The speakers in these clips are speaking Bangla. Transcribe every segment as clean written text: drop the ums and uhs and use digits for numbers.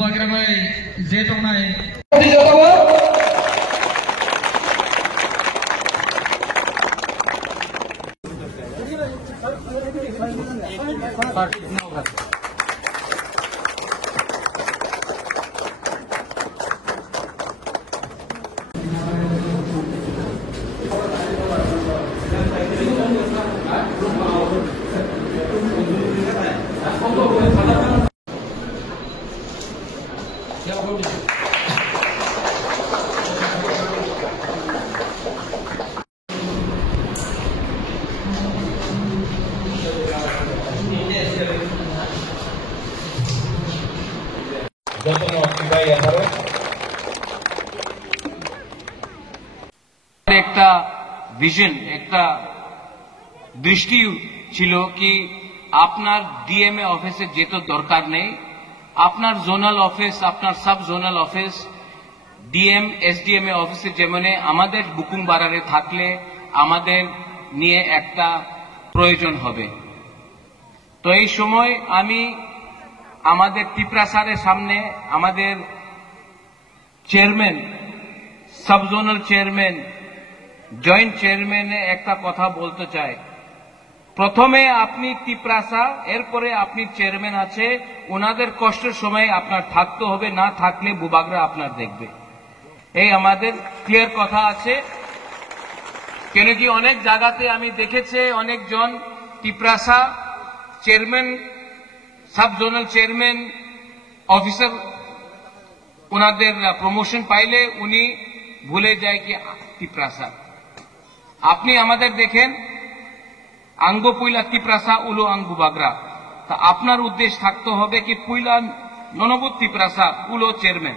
बुबाग्रामाय जे दंनाय একটা ভিশন একটা দৃষ্টি ছিল কি আপনার ডিএমএ অফিসে যেতে দরকার নেই, আপনার জোনাল অফিস আপনার সাব জোনাল অফিস ডিএম এসডিএমএ অফিসে যেমন আমাদের বুকুং বারারে থাকলে আমাদের নিয়ে একটা প্রয়োজন হবে। তো এই সময় আমি আমাদের ত্রিপুরা স্যারের সামনে আমাদের chairman sub zonal chairman joint চেয়ারম্যানে একটা কথা বলতে চাই। প্রথমে আপনি ত্রিপুরা, এরপরে আপনি চেয়ারম্যান আছে, ওনাদের কষ্টের সময় আপনার থাকতে হবে, না থাকলে বুবাগরা আপনার দেখবে, এই আমাদের ক্লিয়ার কথা আছে। কেন কি অনেক জায়গাতে আমি দেখেছি অনেকজন Tripura chairman sub zonal chairman officer ওনাদের প্রমোশন পাইলে উনি ভুলে যায় কি ত্রিপুরা। আপনি আমাদের দেখেন আঙ্গো পুইলা ত্রিপুরা উলো আং বুবাগরা, তা আপনার উদ্দেশ্য থাকতে হবে কি পুইলা ননবুত ত্রিপুরা উলো chairman.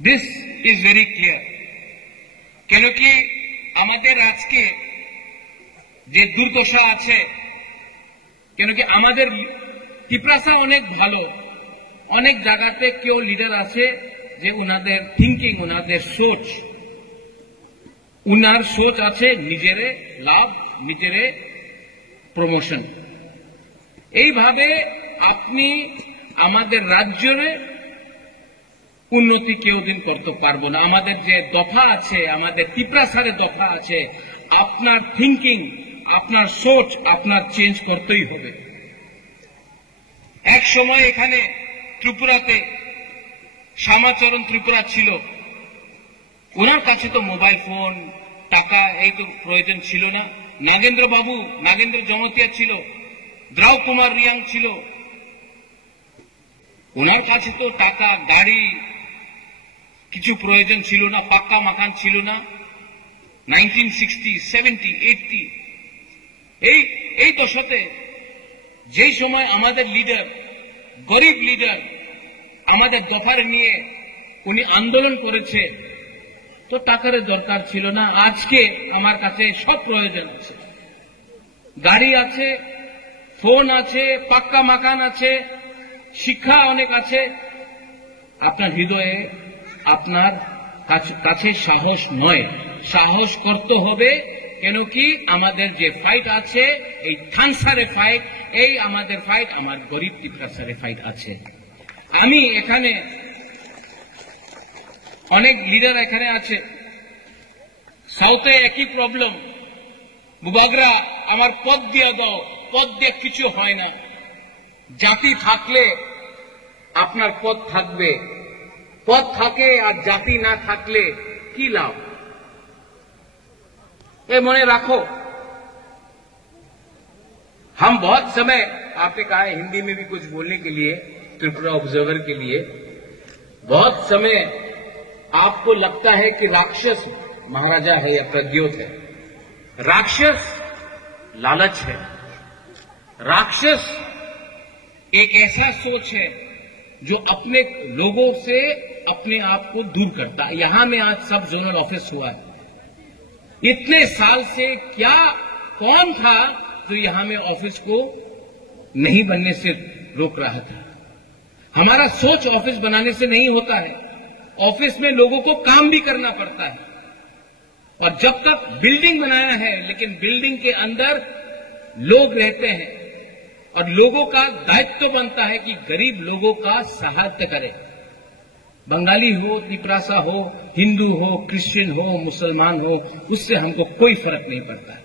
This is very clear. কেন কি আমাদের আজকে যে দুর্দশা আছে, কেন কি আমাদের ত্রিপুরা অনেক ভালো, অনেক জায়গাতে কেউ লিডার আছে যে ওনাদের থিঙ্কিং ওনাদের সোচ উনার সোচ আছে নিজের লাভ নিজের প্রমোশন। এইভাবে আপনি আমাদের রাজ্যের উন্নতি কেউ দিন করতে পারবো না। আমাদের যে দফা আছে, আমাদের ত্রিপুরা সারে দফা আছে, আপনার থিঙ্কিং আপনার সোচ আপনার চেঞ্জ করতেই হবে। এক সময় এখানে ত্রিপুরাতে শ্যামাচরণ ত্রিপুরা ছিল, ওনার কাছে তো মোবাইল ফোন টাকা এই তো প্রয়োজন ছিল না। নাগেন্দ্র বাবু নাগেন্দ্র জনতিয়া ছিল, দ্রাউ কুমার রিয়াং ছিল, ওনার কাছে তো টাকা গাড়ি কিছু প্রয়োজন ছিল না, পাক্কা মাকান ছিল না। 1960, 70, 80 এই দশকে যেই সময় আমাদের লিডার গরিব লিডার আমাদের দফার নিয়ে উনি আন্দোলন করেছে, তো টাকার দরকার ছিল না। আজকে আমার কাছে সব প্রয়োজন আছে, গাড়ি আছে, ফোন আছে, পাক্কা মাকান আছে, শিক্ষা অনেক আছে। আপনার হৃদয়ে আপনার কাছে সাহস নয়, সাহস করতে হবে। কেন কি আমাদের যে ফাইট আছে এই থানসারে ফাইট, এই আমাদের ফাইট আমার গরিব ত্রিপুরা সারে ফাইট আছে। আমি এখানে অনেক লিডার এখানে আছে, সাউথে একই প্রবলেম, বুবাগরা আমার পদ দিয়ে দাও, পদ দিয়ে কিছু হয় না। জাতি থাকলে আপনার পদ থাকবে, পদ থাকে আর জাতি না থাকলে কি লাভ, ये मने रखो। हम बहुत समय आपने कहा है हिंदी में भी कुछ बोलने के लिए, त्रिपुरा ऑब्जर्वर के लिए, बहुत समय आपको लगता है कि राक्षस महाराजा है या प्रद्योत है। राक्षस लालच है, राक्षस एक ऐसा सोच है जो अपने लोगों से अपने आप को दूर करता है। यहां में आज सब जोनल ऑफिस हुआ है, इतने साल से क्या कौन था जो यहां में ऑफिस को नहीं बनने से रोक रहा था। हमारा सोच ऑफिस बनाने से नहीं होता है, ऑफिस में लोगों को काम भी करना पड़ता है। और जब तक बिल्डिंग बनाया है, लेकिन बिल्डिंग के अंदर लोग रहते हैं और लोगों का दायित्व बनता है कि गरीब लोगों का सहायता करें। बंगाली हो, तिपरासा हो, हिंदू हो, क्रिश्चियन हो, मुसलमान हो, उससे हमको कोई फर्क नहीं पड़ता है।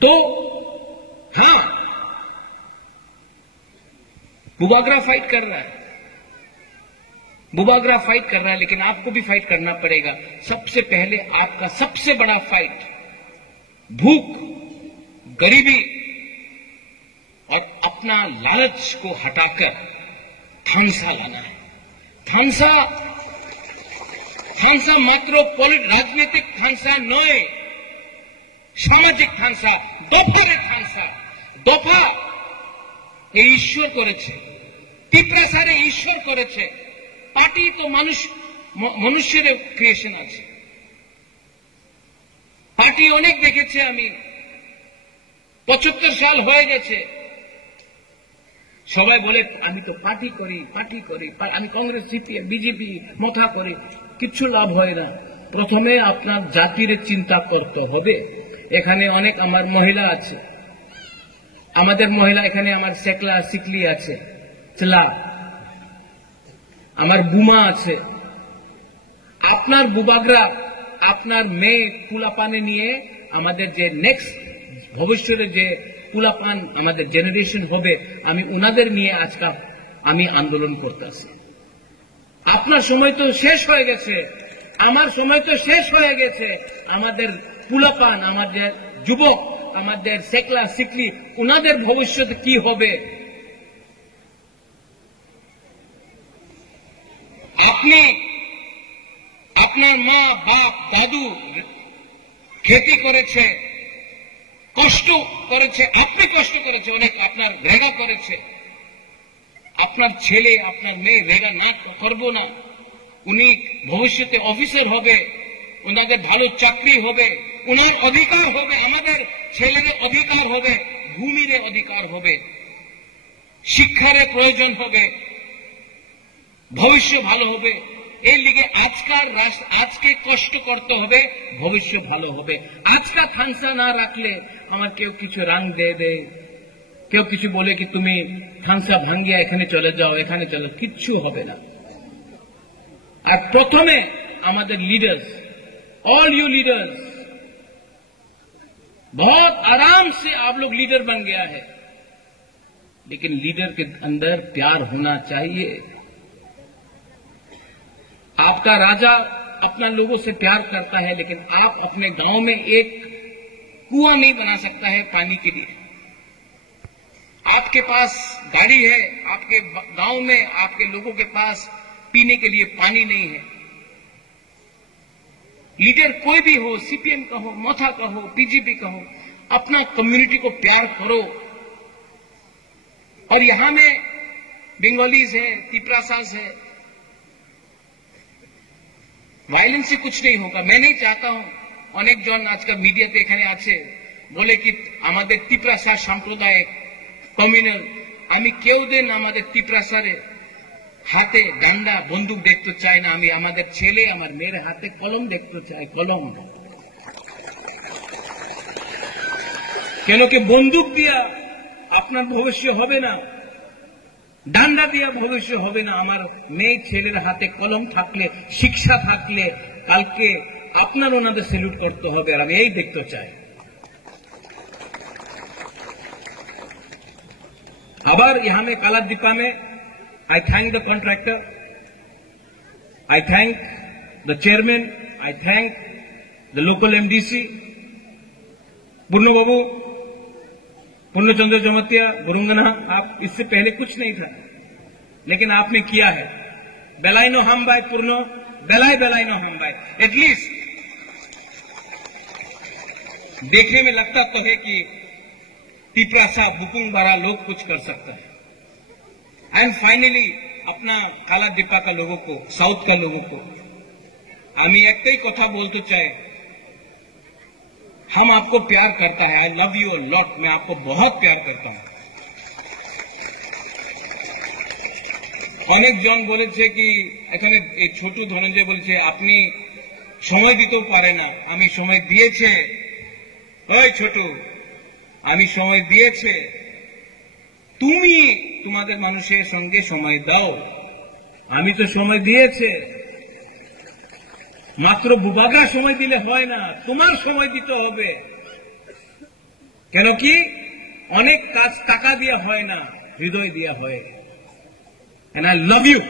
तो हां, बुबागरा फाइट कर रहा है, बुबागरा फाइट कर रहा है, लेकिन आपको भी फाइट करना पड़ेगा। सबसे पहले आपका सबसे बड़ा फाइट भूख, गरीबी और अपना लालच को हटाकर थांसा लाना है। थांसा मात्र राजनीतिक थांसा नय, সামাজিক থানসা, দফারে থানসা। দফা এই ঈশ্বর করেছে, তিপ্রাসারে ঈশ্বর করেছে, পার্টি তো মানুষের ক্রিয়েশন আছে। পার্টি অনেক দেখেছে আমি, 75 সাল হয়ে গেছে। সবাই বলে আমি তো পার্টি করি, আমি কংগ্রেস, সিপিএম, বিজেপি মাথা করি, কিচ্ছু লাভ হয় না। প্রথমে আপনার জাতির চিন্তা করতে হবে। এখানে অনেক আমার মহিলা আছে, আমাদের মহিলা এখানে আমার সেকলা সিকলি আছে, চলা, আমার বুমা আছে। আপনার বুবাগরা, আপনার মেয়ে পুলাপানে নিয়ে আমাদের যে নেক্সট ভবিষ্যতে যে পুলাপান আমাদের জেনারেশন হবে, আমি উনাদের নিয়ে আজকাল আমি আন্দোলন করতেছি। আপনার সময় তো শেষ হয়ে গেছে, আমার সময় তো শেষ হয়ে গেছে। আমাদের পুলাপান, আমাদের যুবক, আমাদের সেকলা সিকলি, উনাদের ভবিষ্যৎ কি হবে? আপনি আপনার মা, বাপ, দাদু খেতি করেছে, কষ্ট করেছে, আপনি কষ্ট করেছে অনেক, আপনার রেগা করেছে। আপনার ছেলে, আপনার মেয়ে রেগা না করবো না, উনি ভবিষ্যতে অফিসার হবে, ওনাদের ভালো চাকরি হবে, ওনার অধিকার হবে, আমাদের ছেলেদের অধিকার হবে, ভূমির অধিকার হবে, শিক্ষার প্রয়োজন হবে, ভবিষ্যৎ ভালো হবে। এর লিগে আজকে কষ্ট করতে হবে, ভবিষ্যৎ ভালো হবে। আজকা থানসা না রাখলে আমার কেউ কিছু রাং দে, কেউ কিছু বলে কি তুমি থানসা ভাঙ্গিয়া এখানে চলে যাও, এখানে চলে, কিচ্ছু হবে না। আর প্রথমে আমাদের লিডার্स, ऑल यू लीडर्स, बहुत आराम से आप लोग लीडर बन गया है, लेकिन लीडर के अंदर प्यार होना चाहिए। आपका राजा अपना लोगों से प्यार करता है, लेकिन आप अपने गांव में एक कुआं नहीं बना सकता है पानी के लिए। आपके पास गाड़ी है, आपके गांव में आपके लोगों के पास पीने के लिए पानी नहीं है। लीडर कोई भी हो, सीपीएम का हो, मोथा का हो, बीजेपी का हो, अपना कम्युनिटी को प्यार करो। और यहां में बंगालीज है, तिपरासास है, वायलेंस से कुछ नहीं होगा। मैं नहीं चाहता हूं, अनेक जन आजकल मीडियाते এখানে আছে বলে কি আমাদের তিপ্রাসা সম্প্রদায় কমিউনাল। আমি কেউ দিন আমাদের তিপ্রাসারে হাতে ডান্ডা বন্দুক দেখতে চাই না। আমি আমাদের ছেলে, আমার মেয়ের হাতে কলম দেখতে চাই, কলম। কেন কি বন্দুক দিয়া আপনার ভবিষ্যৎ হবে না, ডান্ডা দিয়া ভবিষ্যৎ হবে না। আমার মেয়ে ছেলের হাতে কলম থাকলে, শিক্ষা থাকলে, কালকে আপনার ওনাদের স্যালুট করতে হবে। আর আমি এই দেখতে চাই। আবার यहाँ में कालादीपा में I thank the contractor, I thank the chairman, I thank the local MDC, बुन्नो बाबू, पूर्णचंद्र जमतिया, गुरुंगना। आप इससे पहले कुछ नहीं था, लेकिन आपने किया है। बेलाइनो हम बाय पूर्ण, बेलाइनो हम बाय। एटलीस्ट देखने में लगता तो है कि तिपरासा बुकुंग बारा लोग कुछ कर सकता है। एंड फाइनली अपना कालादीपा का लोगों को, साउथ का लोगों को আমি একটাই কথা বলতে চাই, हम आपको प्यार करता है। आई लव यू लॉट, मैं आपको बहुत प्यार करता हूं। অনেক জন বলেছে কি এখানে এই ছোট ধনঞ্জয় বলেছে আপনি সময় দিতেও পারে না। আমি সময় দিয়েছে। ওই ছোট, আমি সময় দিয়েছে, তুমি তোমাদের মানুষের সঙ্গে সময় দাও। আমি তো সময় দিয়েছে, মাত্র বুবাগা সময় দিলে হয় না, তোমার সময় দিতে হবে। কেন কি অনেক কাজ টাকা দিয়ে হয় না, হৃদয় দিয়া হয়। एंड आई लव यू,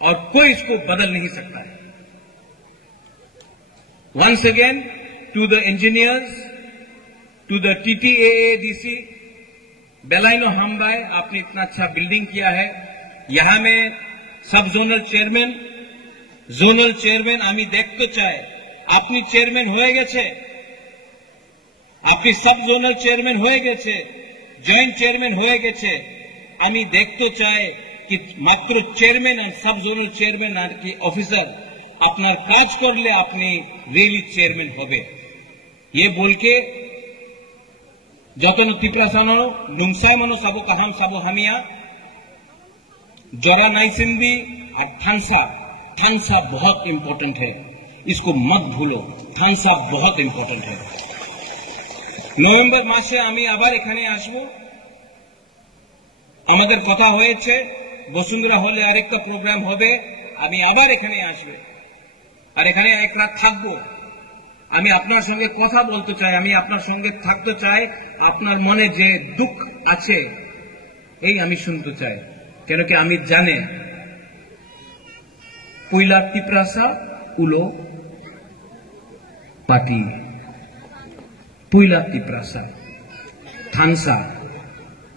और कोई इसको बदल नहीं सकता है। Once again to the engineers, to the TTAADC, बेलाइनो हामबाई, आपने इतना अच्छा बिल्डिंग किया है। यहां में सब जोनल चेयरमैन আমি দেখতে চাই। আপনি চেয়ারম্যান হয়ে গেছে, আপনি सब जोनल চেয়ারম্যান হয়ে গেছে, জয়েন্ট চেয়ারম্যান হয়ে গেছে। আমি দেখতে চাই कि मात्र चेयरमैन और सब जोनल चेयरमैन আর কি অফিসার আপনার কাজ করলে আপনি রিয়েলি চেয়ারম্যান হবে। ये बोल के যতন তিপ্রাসানো নুংসামানো সাবো কাহাম সাবো হামিয়া जरा नाइसिंदी और थानसा बहुत इंपॉर्टेंट है, इसको मत भूलो। थानसा बहुत इंपॉर्टेंट है। নভেম্বর মাসে আমি আবার এখানে আসব। আমাদের কথা হয়েছে বসুন্ধরা হলে আরেকটা প্রোগ্রাম হবে, আমি আবার এখানে আসবে আর এখানে এক রাত থাকবো। আমি আপনার সঙ্গে কথা বলতে চাই, আমি আপনার সঙ্গে থাকতে চাই। আপনার মনে যে দুঃখ আছে এই আমি শুনতে চাই। কেন কি আমি জানে পয়লা টিপ্রাসা উলো পাটি, পয়লা টিপ্রাসা थानसा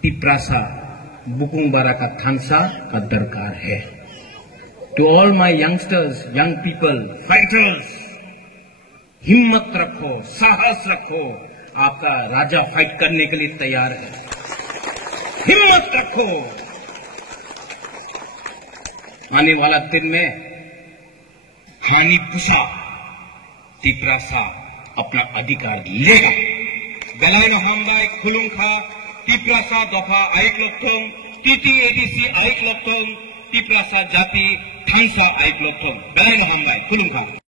टिप्रासा बुकुंगबारा का थानसा का दरकार है। To all my youngsters, young people, fighters, हिम्मत रखो, साहस रखो। आपका राजा फाइट करने के लिए तैयार है। हिम्मत रखो। आने वाला दिन में हानि पुसा टिप्रासा अपना अधिकार लेगा। बेलाइनो हामबाई खुलुंखा टिप्रासा दफा आइक लक्षण, TTADC आइक लक्षण, टिप्रासा जाति थानसा आइक लक्षण। बेलाइनो हामबाई खुलुंखा।